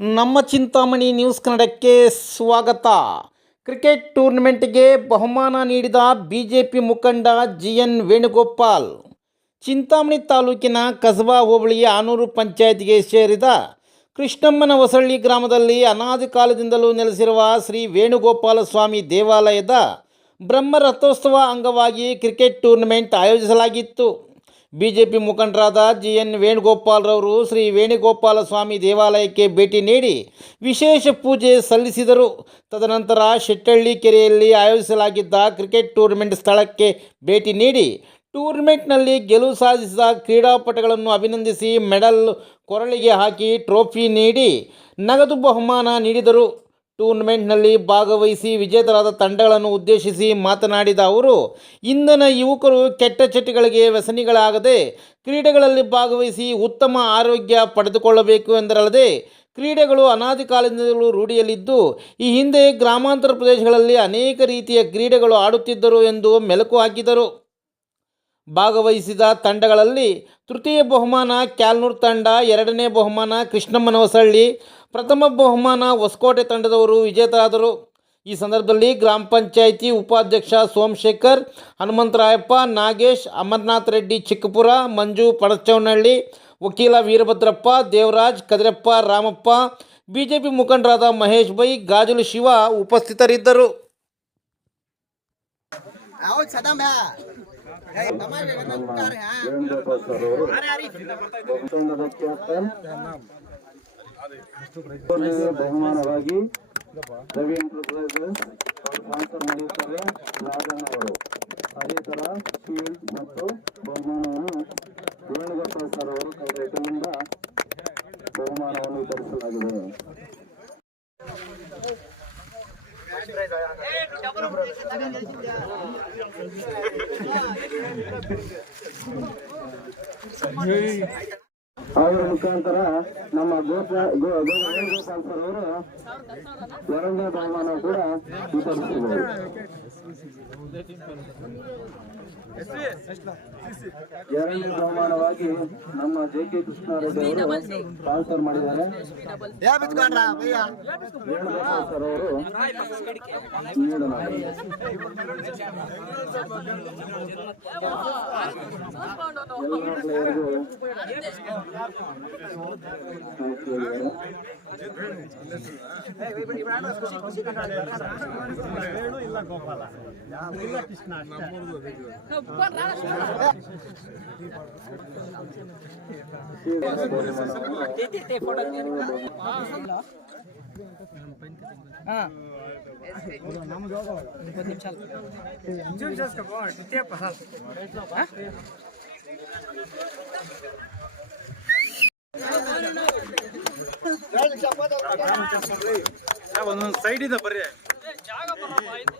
ನಮ್ಮ ಚಿಂತಾಮಣಿ ನ್ಯೂಸ್ ಕನ್ನಡಕ್ಕೆ ಸ್ವಾಗತ. ಕ್ರಿಕೆಟ್ ಟೂರ್ನಮೆಂಟ್ಗೆ ಬಹುಮಾನ ನೀಡಿದ ಬಿಜೆಪಿ ಮುಖಂಡ ಜಿ ಎನ್ ವೇಣುಗೋಪಾಲ್. ಚಿಂತಾಮಣಿ ತಾಲೂಕಿನ ಕಸಬಾ ಹೋಬಳಿಯ ಆನೂರು ಪಂಚಾಯತ್ಗೆ ಸೇರಿದ ಕೃಷ್ಣಮ್ಮನ ಹೊಸಳ್ಳಿ ಗ್ರಾಮದಲ್ಲಿ ಅನಾದಿ ಕಾಲದಿಂದಲೂ ನೆಲೆಸಿರುವ ಶ್ರೀ ವೇಣುಗೋಪಾಲ ಸ್ವಾಮಿ ದೇವಾಲಯದ ಬ್ರಹ್ಮರಥೋತ್ಸವ ಅಂಗವಾಗಿ ಕ್ರಿಕೆಟ್ ಟೂರ್ನಮೆಂಟ್ ಆಯೋಜಿಸಲಾಗಿತ್ತು. ಬಿಜೆಪಿ ಮುಖಂಡರಾದ ಜಿ ಎನ್ ವೇಣುಗೋಪಾಲ್ರವರು ಶ್ರೀ ವೇಣುಗೋಪಾಲ ಸ್ವಾಮಿ ದೇವಾಲಯಕ್ಕೆ ಭೇಟಿ ನೀಡಿ ವಿಶೇಷ ಪೂಜೆ ಸಲ್ಲಿಸಿದರು. ತದನಂತರ ಶೆಟ್ಟಳ್ಳಿ ಕೆರೆಯಲ್ಲಿ ಆಯೋಜಿಸಲಾಗಿದ್ದ ಕ್ರಿಕೆಟ್ ಟೂರ್ನಮೆಂಟ್ ಸ್ಥಳಕ್ಕೆ ಭೇಟಿ ನೀಡಿ ಟೂರ್ನಮೆಂಟ್ನಲ್ಲಿ ಗೆಲುವು ಸಾಧಿಸಿದ ಕ್ರೀಡಾಪಟುಗಳನ್ನು ಅಭಿನಂದಿಸಿ ಮೆಡಲ್ ಕೊರಳಿಗೆ ಹಾಕಿ ಟ್ರೋಫಿ ನೀಡಿ ನಗದು ಬಹುಮಾನ ನೀಡಿದರು. ಟೂರ್ನಮೆಂಟ್ನಲ್ಲಿ ಭಾಗವಹಿಸಿ ವಿಜೇತರಾದ ತಂಡಗಳನ್ನು ಉದ್ದೇಶಿಸಿ ಮಾತನಾಡಿದ ಅವರು ಇಂದಿನ ಯುವಕರು ಕೆಟ್ಟ ಚಟಗಳಿಗೆ ವ್ಯಸನಿಗಳಾಗದೆ ಕ್ರೀಡೆಗಳಲ್ಲಿ ಭಾಗವಹಿಸಿ ಉತ್ತಮ ಆರೋಗ್ಯ ಪಡೆದುಕೊಳ್ಳಬೇಕು ಎಂದರಲ್ಲದೆ, ಕ್ರೀಡೆಗಳು ಅನಾದಿ ಕಾಲದಿಂದಲೂ ರೂಢಿಯಲ್ಲಿದ್ದು, ಈ ಹಿಂದೆ ಗ್ರಾಮಾಂತರ ಪ್ರದೇಶಗಳಲ್ಲಿ ಅನೇಕ ರೀತಿಯ ಕ್ರೀಡೆಗಳು ಆಡುತ್ತಿದ್ದರು ಎಂದು ಮೆಲುಕು ಹಾಕಿದರು. ಭಾಗವಹಿಸಿದ ತಂಡಗಳಲ್ಲಿ ತೃತೀಯ ಬಹುಮಾನ ಕ್ಯಾಲ್ನೂರ್ ತಂಡ, ಎರಡನೇ ಬಹುಮಾನ ಕೃಷ್ಣಮ್ಮನ ಹೊಸಳ್ಳಿ ಪ್ರಥಮ ಬಹುಮಾನ ಹೊಸಕೋಟೆ ತಂಡದವರು ವಿಜೇತರಾದರು. ಈ ಸಂದರ್ಭದಲ್ಲಿ ಗ್ರಾಮ ಪಂಚಾಯಿತಿ ಉಪಾಧ್ಯಕ್ಷ ಸೋಮಶೇಖರ್, ಹನುಮಂತರಾಯಪ್ಪ, ನಾಗೇಶ್, ಅಮರ್ನಾಥ್ ರೆಡ್ಡಿ, ಚಿಕ್ಕಪುರ, ಮಂಜು ಪಡಚವನಹಳ್ಳಿ ವಕೀಲ ವೀರಭದ್ರಪ್ಪ, ದೇವರಾಜ್, ಕದಿರಪ್ಪ, ರಾಮಪ್ಪ, ಬಿಜೆಪಿ ಮುಖಂಡರಾದ ಮಹೇಶ್ ಬೈ, ಗಾಜುಲು ಶಿವ ಉಪಸ್ಥಿತರಿದ್ದರು. ಬಹುಮಾನವಾಗಿ ರವಿ ಎಂಟರ್ಪ್ರೈಸಸ್ ಸ್ಪಾನ್ಸರ್ ಮಾಡಿರ್ತಾರೆ ರಾಜಣ್ಣ ಅವರು. ಅದೇ ತರ ಶೀಲ್ಡ್ ಮತ್ತು ಬಹುಮಾನವನ್ನು ವೇಣುಗೋಪಾಲ್ ಸರ್ ಅವರು ಕೈಗೆಟಲಿಂದ ಬಹುಮಾನವನ್ನು ವಿತರಿಸಲಾಗಿದೆ. ಅವರ ಮುಖಾಂತರ ನಮ್ಮ ಗೋಪ ಗೋ ಗೋ- ವೇಣುಗೋಪಾಲ್ ಸರ್ ಅವರು ವರಂಗ ಬಹುಮಾನ ಕೂಡ ವಿತರಿಸಿದರು ಎರಡನೇ ಬಹುಮಾನವಾಗಿ ನಮ್ಮ ಜೆ ಕೆ ಕೃಷ್ಣಾರೆಡ್ಡಿ ಅವರು ಸ್ಪಾನ್ಸರ್ ಮಾಡಿದ್ದಾರೆ ಸರ್ ಅವರು ನೀಡಲಾಗಿದೆ ಇಲ್ಲ ಗೋಪಾಲ ಇಲ್ಲ ಕೃಷ್ಣ ಒಂದೊಂದು ಸೈಡಿಂದ ಬರ್ರಿ. ಸೈಡಿಂದ ಬರ್ರಿ ಜಾಗ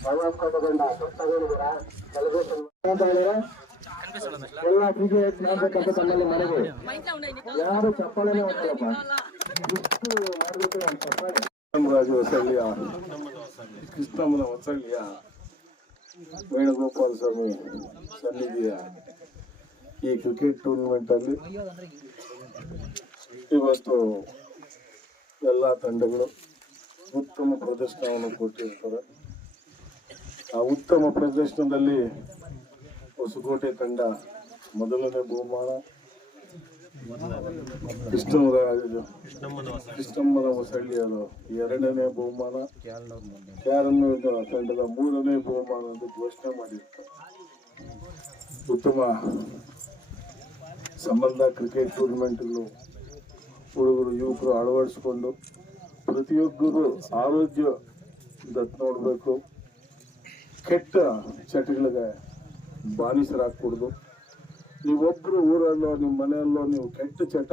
ಎಲ್ಲ ತಮ್ಮಲ್ಲಿ ಮನೆಗೆ ಯಾರು ಚಪ್ಪಾಳೆನೇ ಕೃಷ್ಣರಾಜ ಹೊಸಳ್ಳಿಯ ಕೃಷ್ಣಮ್ಮನ ಹೊಸಳ್ಳಿಯ ವೇಣುಗೋಪಾಲ ಸ್ವಾಮಿ ಸನ್ನಿಧಿಯ ಈ ಕ್ರಿಕೆಟ್ ಟೂರ್ನಮೆಂಟ್ ಅಲ್ಲಿ ಇವತ್ತು ಎಲ್ಲ ತಂಡಗಳು ಉತ್ತಮ ಪ್ರದರ್ಶನವನ್ನು ಕೊಟ್ಟಿರ್ತಾರೆ. ಉತ್ತಮ ಪ್ರದರ್ಶನದಲ್ಲಿ ಹೊಸಕೋಟೆ ತಂಡ ಮೊದಲನೇ ಬಹುಮಾನ. ಕೃಷ್ಣಮರ ಕೃಷ್ಣಮ್ಮನ ಹೊಸಳ್ಳಿಯವರು ಎರಡನೇ ಬಹುಮಾನ. ಕ್ಯಾರನ್ನ ತಂಡದ ಮೂರನೇ ಬಹುಮಾನ ಎಂದು ಘೋಷಣೆ ಮಾಡಿರ್ತಾರೆ. ಉತ್ತಮ ಸಂಬಂಧ ಕ್ರಿಕೆಟ್ ಟೂರ್ನಮೆಂಟ್ ಹುಡುಗರು, ಯುವಕರು ಅಳವಡಿಸ್ಕೊಂಡು ಪ್ರತಿಯೊಬ್ಬರು ಆರೋಗ್ಯ ದತ್ತು ನೋಡಬೇಕು. ಕೆಟ್ಟ ಚಟಗಳಿಗೆ ಬಾನಿಸರಾಗ್ಕೂಡ್ದು ನೀವೊಬ್ರು ಊರಲ್ಲೋ, ನಿಮ್ಮ ಮನೆಯಲ್ಲೋ, ನೀವು ಕೆಟ್ಟ ಚಟ,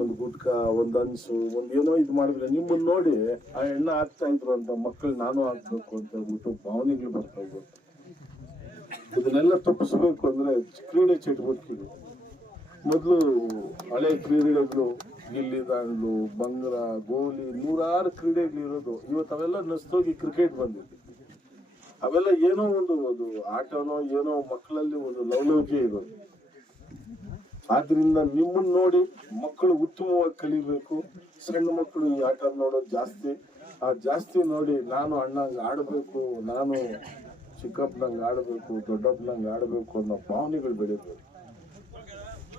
ಒಂದು ಗುಟ್ಕ, ಒಂದು ಅನ್ಸು, ಒಂದು ಏನೋ ಇದು ಮಾಡಿದ್ರೆ ನಿಮ್ಮನ್ನ ನೋಡಿ ಆ ಎಣ್ಣ ಹಾಕ್ತಾ ಇದ್ರು ಅಂತ ಮಕ್ಕಳು ನಾನು ಹಾಕ್ಬೇಕು ಅಂತ ಹೇಳ್ಬಿಟ್ಟು ಭಾವನೆಗಳು ಬರ್ತಾ ಹೋಗುತ್ತೆ ಇದನ್ನೆಲ್ಲ ತಪ್ಪಿಸ್ಬೇಕು ಅಂದ್ರೆ ಕ್ರೀಡೆ ಚಟುವಟಿಕೆಗಳು. ಮೊದಲು ಹಳೆ ಕ್ರೀಡೆಗಳು, ಗಿಲ್ಲಿ, ದಾಂಡ್ಲು, ಬಂಗ್ರ, ಗೋಲಿ, ನೂರಾರು ಕ್ರೀಡೆಗಳಿರೋದು. ಇವತ್ತು ಅವೆಲ್ಲ ನಸ್ತೋಗಿ ಕ್ರಿಕೆಟ್ ಬಂದಿದೆ. ಅವೆಲ್ಲ ಏನೋ ಒಂದು ಅದು ಆಟನೋ ಏನೋ ಮಕ್ಕಳಲ್ಲಿ ಒಂದು ಲವಲವಿಕೆ ಇದು. ಆದ್ರಿಂದ ನಿಮ್ಮನ್ನ ನೋಡಿ ಮಕ್ಕಳು ಉತ್ತಮವಾಗಿ ಕಲಿಬೇಕು. ಸಣ್ಣ ಮಕ್ಕಳು ಈ ಆಟ ನೋಡೋದು ಜಾಸ್ತಿ. ಆ ಜಾಸ್ತಿ ನೋಡಿ ನಾನು ಅಣ್ಣಂಗೆ ಆಡಬೇಕು, ನಾನು ಚಿಕ್ಕಪ್ಪನಂಗೆ ಆಡಬೇಕು, ದೊಡ್ಡಪ್ಪನಂಗೆ ಆಡಬೇಕು ಅನ್ನೋ ಭಾವನೆಗಳು ಬೆಳಿಬೇಕು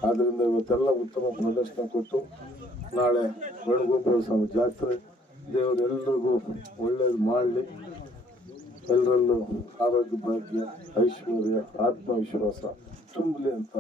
ಆದ್ರಿಂದ ಇವತ್ತೆಲ್ಲ ಉತ್ತಮ ಪ್ರದರ್ಶನ ಕೊಟ್ಟು ನಾಳೆ ವೇಣುಗೋಪಾಲ ಸ್ವಾಮಿ ಜಾತ್ರೆ ದೇವರೆಲ್ಲರಿಗೂ ಒಳ್ಳೇದು ಮಾಡಲಿ. ಎಲ್ಲರಲ್ಲೂ ಆರೋಗ್ಯ ಭಾಗ್ಯ ಐಶ್ವರ್ಯ ಆತ್ಮವಿಶ್ವಾಸ ತುಂಬಲಿ ಅಂತ